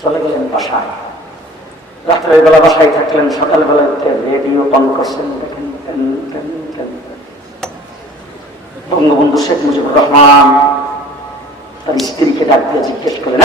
চলে গেলেন বাসায়। বাসায় থাকলেন, সকালবেলা উঠে রেডিও অন করছেন। দেখেন বঙ্গবন্ধু শেখ মুজিবুর রহমান তার স্ত্রীকে ডাক দিয়ে জিজ্ঞেস করলেন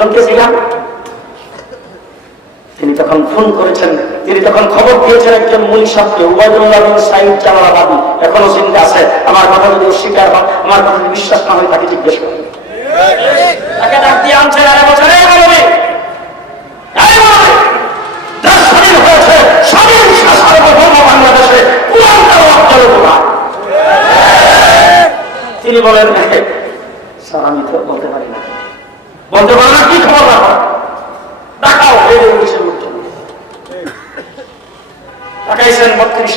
জনকে দিলাম। তিনি তখন ফোন করেছেন। তিনি তখন খবর দিয়েছেন একজন মূল সাহকে উবায়দুল্লাহ এখনও চিন্তা আছে। আমার কথা যদি অস্বীকার হয়, আমার কথা বিশ্বাস না হয়ে, তাকে জিজ্ঞেস করেন। তাকে ডাক দিয়ে আনছেন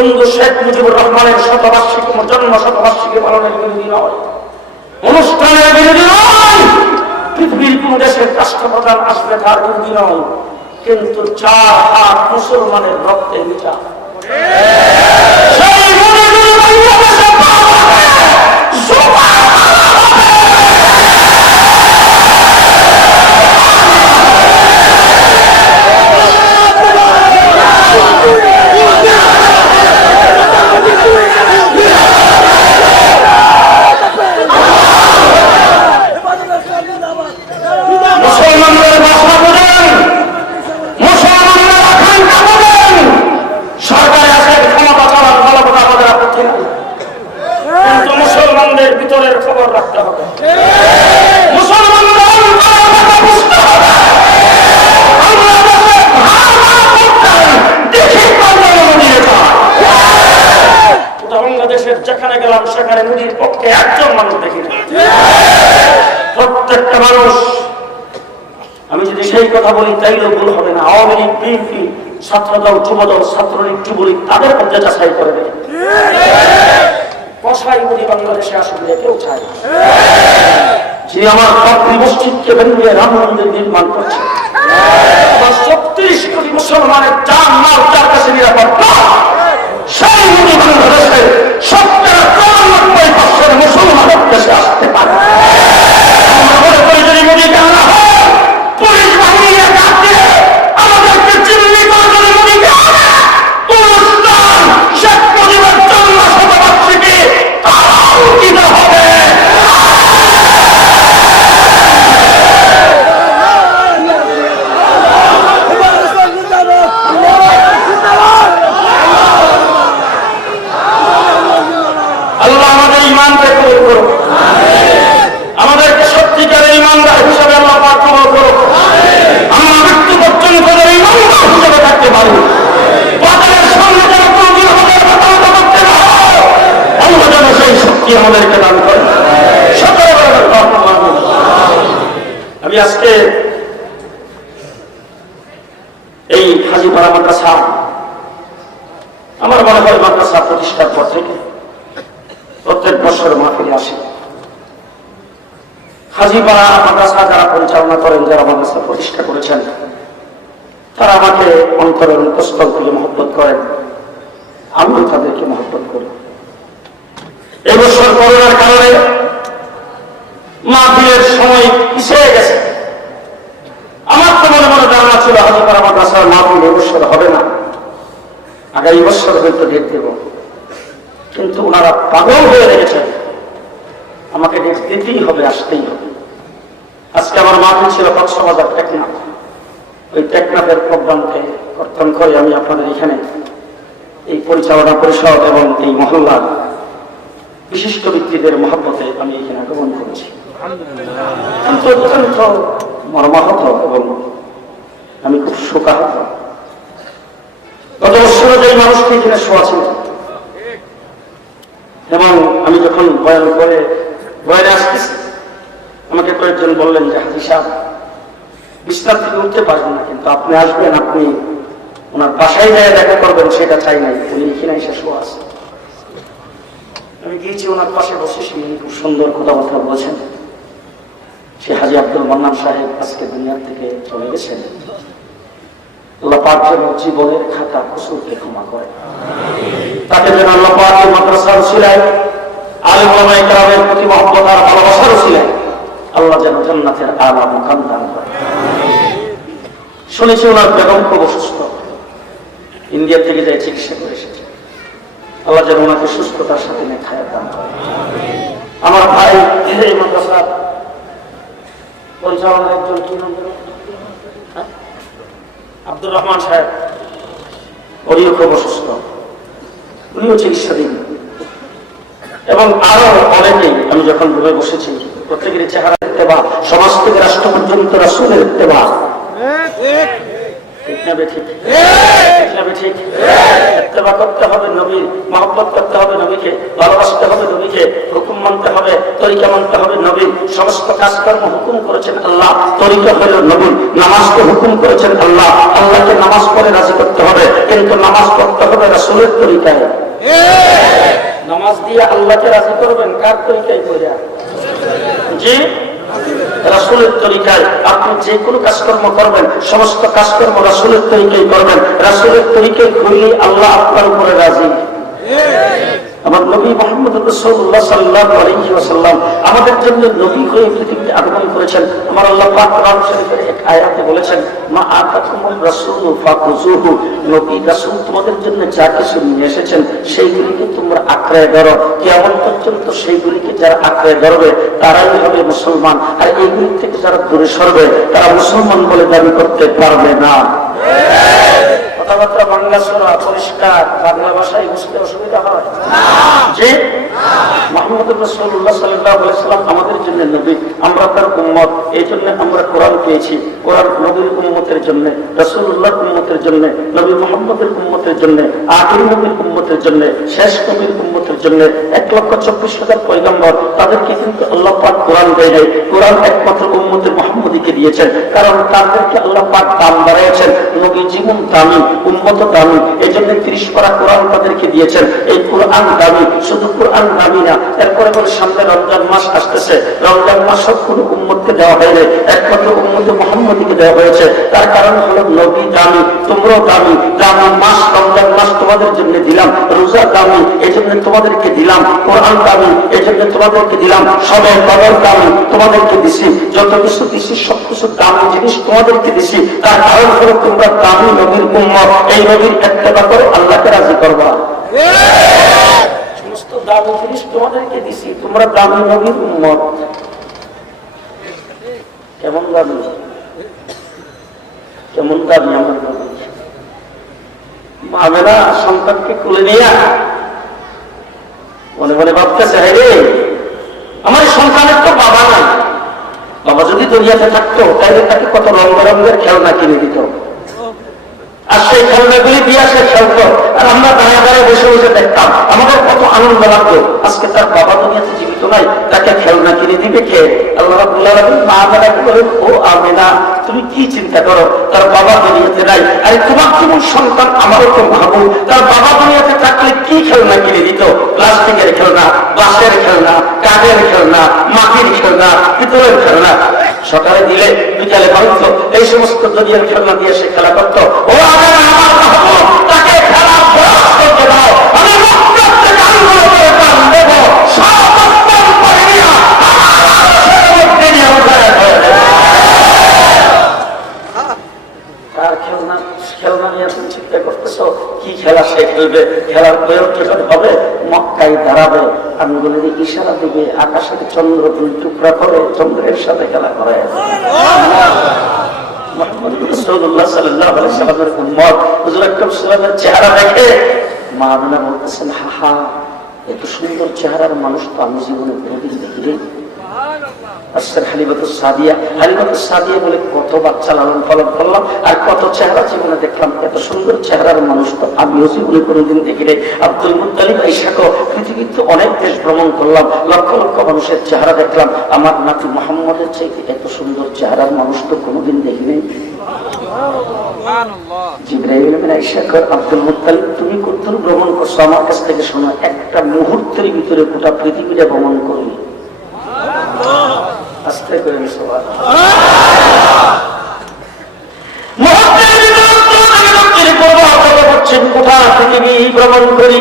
বঙ্গবন্ধু শেখ মুজিবুর রহমানের শতবার্ষিকী জন্ম শতবার্ষিকী পালনের বিরোধী নয় অনুষ্ঠানের বিরোধী নয় পৃথিবীর কোন দেশের রাষ্ট্রপ্রধান আসবে তার বিরোধী নয় কিন্তু চা আর মুসলমানের রক্তের বিচার। কথা বলি চাইলেও ভুল হবে না। আওয়ামী লীগ, বিএনপি ছাত্র দল যুব ছাত্রদল, যুবদল, ছাত্রলীগ, যুবলীগ, তাদের মধ্যে যাচাই করে দেবে কষাই উনি বাংলাদেশে আসলে কেউ চায় যে আমার পাপড়ি মসজিদকে ভেঙে রাম মন্দির নির্মাণ করছে আমি আজকে এই হাজিপাড়া মাদ্রাসা, আমার মনে হয় মাদ্রাসা প্রতিষ্ঠার পর থেকে প্রত্যেক বছর মাহফিলে আসে। হাজিপাড়া মাদ্রাসা যারা পরিচালনা করেন, যারা মাদ্রাসা প্রতিষ্ঠা করেছেন, তারা আমাকে অন্তরের অন্তঃস্থল থেকে মহব্বত করেন। আমিও তাদেরকে মহব্বত করি। এই বছর করোনার কারণে মাহফিলের সময় পিছিয়ে গেছে। আমার তো মনে মনে ধারণা ছিল হাজিপাড়া মাদ্রাসার মাহফিল এবছর হবে না। আগামী বছর হয়তো ডেট দেবো। কিন্তু ওনারা পাগল হয়ে রেখেছেন। আমাকে ডেট দিতেই হবে, আসতেই হবে। আজকে আমার মাহফিল ছিল কক্সবাজার টেকনাফ। ওই টেকনাফের প্রোগ্রামকে কর্তন করে আমি আপনাদের এখানে এই পরিচালনা পরিষদ এবং এই মহল্লার বিশিষ্ট ব্যক্তিদের মহাব্বতে আমি এখানে আগমন করেছি। অত্যন্ত মর্মাহত এবং আমি খুব শোকাহত। গত বছর যে মানুষটি এখানে শোয়া ছিল, এবং আমি যখন বয়ান করে বয়ানে আসতেছি, আমাকে কয়েকজন বললেন যে, হাজি সাহেব বিস্তার থেকে উঠতে পারবেন না, কিন্তু আপনি আসবেন, আপনি ওনার বাসায় যায় দেখা করবেন, সেটা চাই নাই, উনি এখানে এসে শোয়া আছে আমি গিয়েছি ওনার পাশে বসেছি উনি খুব সুন্দর কথাবার্তা বলছেন। সে হাজি আব্দুল মান্নান সাহেব আজকে দুনিয়ার থেকে চলে গেছেন। জীবনের খাতা ক্ষমা করে। তাকে যেন মাদ্রাসার ছিলেন আলিম ওলামায়ে প্রতি মহব্বত আর ভালোবাসারও ছিলেন আল্লাহ যেন আলা দান করে। শুনেছি ওনার বেগম খুব অসুস্থ। ইন্ডিয়া থেকে যাই চিকিৎসা করে এসেছে। আল্লাহ যেন ওনাকে সুস্থতার সাথে নেখায় দান করে আমার ভাই এই মাদ্রাসার পরিচালনার একজন কি নাম হ্যাঁ? আব্দুর রহমান সাহেব। উনিও খুব অসুস্থ। উনিও চিকিৎসাধীন। এবং আরও অনেকেই আমি যখন ঘুরে বসেছি প্রত্যেকের চেহারা দেখতে বা সমাজ থেকে রাষ্ট্র পর্যন্ত রাষ্ট্রের দেখতে বা ঠিক। না বেঠিক ঠিক? না ইত্তেবা করতে হবে নবীর মহব্বত করতে হবে নবীকে, ভালোবাসতে হবে নবীকে, হুকুম মানতে হবে, তরিকা মানতে হবে সমস্ত কাজকর্ম হুকুম করেছেন আল্লাহ, তরিকা নামাজকে হুকুম করেছেন আল্লাহ, আল্লাহকে নামাজ পড়ে রাজি করতে হবে, কিন্তু নামাজ পড়তে হবে রাসূলের তরিকায়। নামাজ দিয়ে আল্লাহকে রাজি করবেন কার তরিকায় জি? রাসুলের তরিকায়। আপনি যে কোনো কাজকর্ম করবেন, সমস্ত কাজকর্ম রাসুলের তরিকায় করবেন। রাসুলের তরিকায় আল্লাহ আপনার উপরে রাজি। আমার নবী মোহাম্মদ রসুল্লাহ সাল্লাহ আলাইহি ওয়াসাল্লাম আমাদের জন্য নবী হয়ে পৃথিবীতে আগমন করেছেন। আমার আল্লাহ পাক কোরআন শরীফের এক আয়াতে বলেছেন, মা আতাকুমুর রাসূল ফাকুজুহু নবী রাসূল তোমাদের জন্য যা কিছু নিয়ে এসেছেন, সেইগুলিকে তোমরা আঁকড়ে ধরো। কেমন পর্যন্ত সেইগুলিকে যারা আঁকড়ে ধরবে, তারাই হবে মুসলমান। আর এইগুলি থেকে যারা দূরে সরবে, তারা মুসলমান বলে দাবি করতে পারবে না। কথাবার্তা বাংলা শোনা, পরিষ্কার। বাংলা ভাষায় বুঝতে অসুবিধা হয়। আমাদের জন্য নবী। আমরা তার উম্মত। এই জন্য আমরা কোরআন পেয়েছি। কোরআন নবীর উম্মতের জন্য রসুল্লাহ উম্মতের জন্য, নবী মোহাম্মদের উম্মতের জন্য আখির নবীর উম্মতের জন্য, শেষ নবীর উম্মতের জন্য, এক লক্ষ চব্বিশ হাজার পয়গম্বর তাদের তাদেরকে কিন্তু আল্লাহ পাক কোরআন দেয় নাই। কোরআন একমাত্র উম্মতে মোহাম্মদীকে দিয়েছেন। কারণ তাদেরকে আল্লাহ পাক দাম বাড়িয়েছেন নবী জীবন দামি উন্মত দামি। এই জন্য ত্রিশ পারা কোরআন তাদেরকে দিয়েছেন। এই কোরআন দামি, শুধু কোরআন দামি না, এরপরে সামনে রমজান মাস আসতেছে। রমজান মাস সব কোনো উম্মতকে দেওয়া হয় নাই, একমাত্র উম্মতে মোহাম্মদীকে দেওয়া হয়েছে। তার কারণ হলো নবী দামি, তোমরাও দামি। দামি মাস, রমজান মাস তোমাদের জন্য দিলাম। রোজা দামি এই জন্য তোমাদেরকে দিলাম। কোরআন দামি এই জন্য তোমাদেরকে দিলাম। সবের কবর দামি, তোমাদেরকে দিছি। যত কিছু দিছি সব কিছু দামি জিনিস তোমাদেরকে দিছি। তার কারণ হলো তোমরা দামি নবীর উম্মত। এই নবীর একটা করে, আল্লাহকে রাজি করবা। সমস্ত দামি জিনিস তোমাদেরকে দিছি, তোমরা দামি উম্মত। কেমন দামি কেমন দামি আমার মামেরা সন্তানকে নিয়া মনে মনে ভাবতেছে আমার সন্তানের তো বাবা নাই। বাবা যদি দুনিয়াতে থাকতো তাহলে তাকে কত রঙ বেরঙের খেলনা কিনে দিত। আর সেই খেলনাগুলি দিয়ে সে খেলতো আর আমরা দাঁড়িয়ে বসে বসে দেখতাম, আমাদের কত আনন্দ লাগতো। আজকে তার বাবা দুনিয়াতে জীবিত নাই, তাকে খেলনা কিনে দিবে কে? আল্লাহ রাব্বুল মা বলেন, ও আমেনা, তুমি কি চিন্তা করো? তার বাবা দুনিয়াতে নাই। আরে, তোমার যেমন সন্তান আমারও তো ভাবু তার বাবা দুনিয়াতে থাকলে কি খেলনা কিনে দিত? প্লাস্টিকের খেলনা, বাঁশের খেলনা, কাঠের খেলনা, মাটির খেলনা, পিতলের খেলনা। সকালে দিলে বিকালে ভাঙত এই সমস্ত দুনিয়ার খেলনা দিয়ে সে খেলা করতো। ও আমার খেলা সে খেলবে, খেলার প্রয়োগ যখন হবে? মক্কায় দাঁড়াবে, আঙ্গুলের ইশারা দিবে, আকাশের চন্দ্র দুই টুকরা করে চন্দ্রের সাথে খেলা করে। মা বলতেছেন হা হা এত সুন্দর চেহারার মানুষ তো আমি জীবনে কোনোদিন দেখিনি। সাদিয়া। সাদিয়া বলে কত বাচ্চা লালন পালন করলাম আর কত চেহারা জীবনে দেখলাম। এত সুন্দর চেহারার মানুষ তো আমিও জীবনে কোনোদিন দেখি নাই। আব্দুল মুতালিব ইসাকো পৃথিবীতে অনেক দেশ ভ্রমণ করলাম। লক্ষ লক্ষ মানুষের চেহারা দেখলাম। আমার নাতি মোহাম্মদের চাইতে এত সুন্দর চেহারার মানুষ তো কোনোদিন দেখি নাই। আব্দুল মুতালিব তুমি কতদূর ভ্রমণ করছ? আমার কাছ থেকে শোনো একটা মুহূর্তের ভিতরে গোটা পৃথিবীটা ভ্রমণ করলি। আস্তে করে সবার কোথা পৃথিবী ভ্রমণ করি?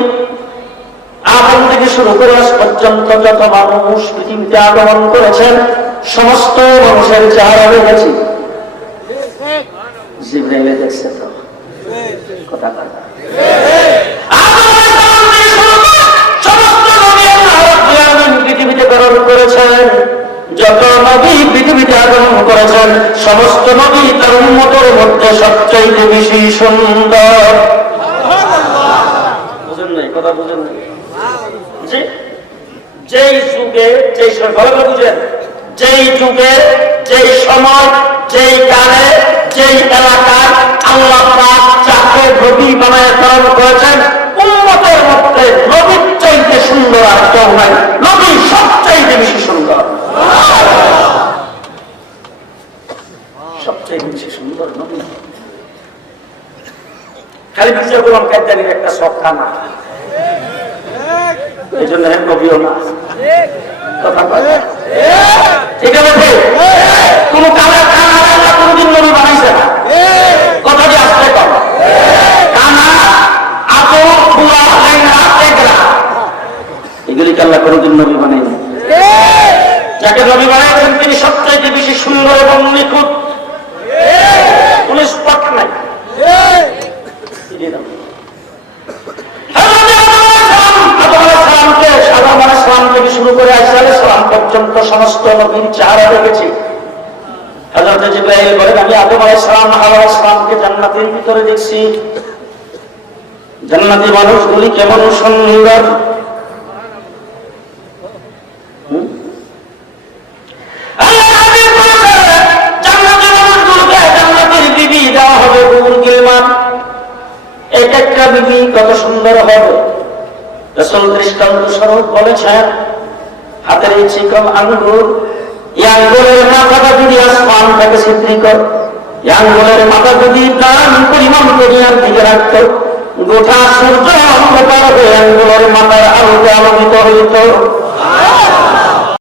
আগুন থেকে শুরু করে আজ পর্যন্ত যত মানুষ পৃথিবীতে আগমন করেছেন সমস্ত মানুষের চেহারা দেখেছি জিব্রাইলে দেখছে তো। কথা কথা প্রেরণ করেছেন, যত নবী পৃথিবীতে আগমন করেছেন, সমস্ত নবী তার উন্মতের মধ্যে সবচাইতে বেশি সুন্দর। যেই যুগে যেই সময় যেই কালে, যেই আল্লাহ বানায় করেছেন উন্মতের মধ্যে নবীর চাইতে সুন্দর আর কেউ নাই। সবচাইতে বেশি সুন্দর। সবচেয়ে বেশি সুন্দর নবী। খালি মির্জা গোলাম একটা সক্ষা না এই জন্য হেন নবীও না। কথা বলে ঠিক আছে। কোন কালা কানা আল্লাহ কোনদিন নবী বানাইছে না কথা দিয়ে আসতে কম কানা আতো ফুলা ল্যাংড়া টেকরা এগুলিকে আল্লাহ কোনদিন নবী বানাইনি। যাকে নবী বানাইছেন তিনি সবচাইতে বেশি সুন্দর এবং নিখুঁত। কোন স্পট নাই। ফিরিয়ে দাও। আদম আলাইহিস সালামকে, আদম আলাইহিস সালাম থেকে শুরু করে ঈসা সালাম পর্যন্ত সমস্ত নবীর চেহারা দেখেছি। হযরত জিবরাইল বলেন আমি আদম আলাইহিস সালাম হাওয়া সালামকে জান্নাতের ভিতরে দেখছি। জান্নাতি মানুষগুলি কেমন সুন্দর বিবি কত সুন্দর হবে রসুল দৃষ্টান্ত স্বরূপ বলেছেন, হাতের এই চিকন আঙ্গুর, এই আঙ্গুলের মাথাটা যদি আসমানটাকে সিদ্ধি কর, এই আঙ্গুলের মাথা যদি প্রাণ পরিমাণ দুনিয়ার দিকে রাখত, গোটা সূর্য অন্ধকার হয়ে আঙ্গুলের মাথার আলোকে আলোকিত হইত।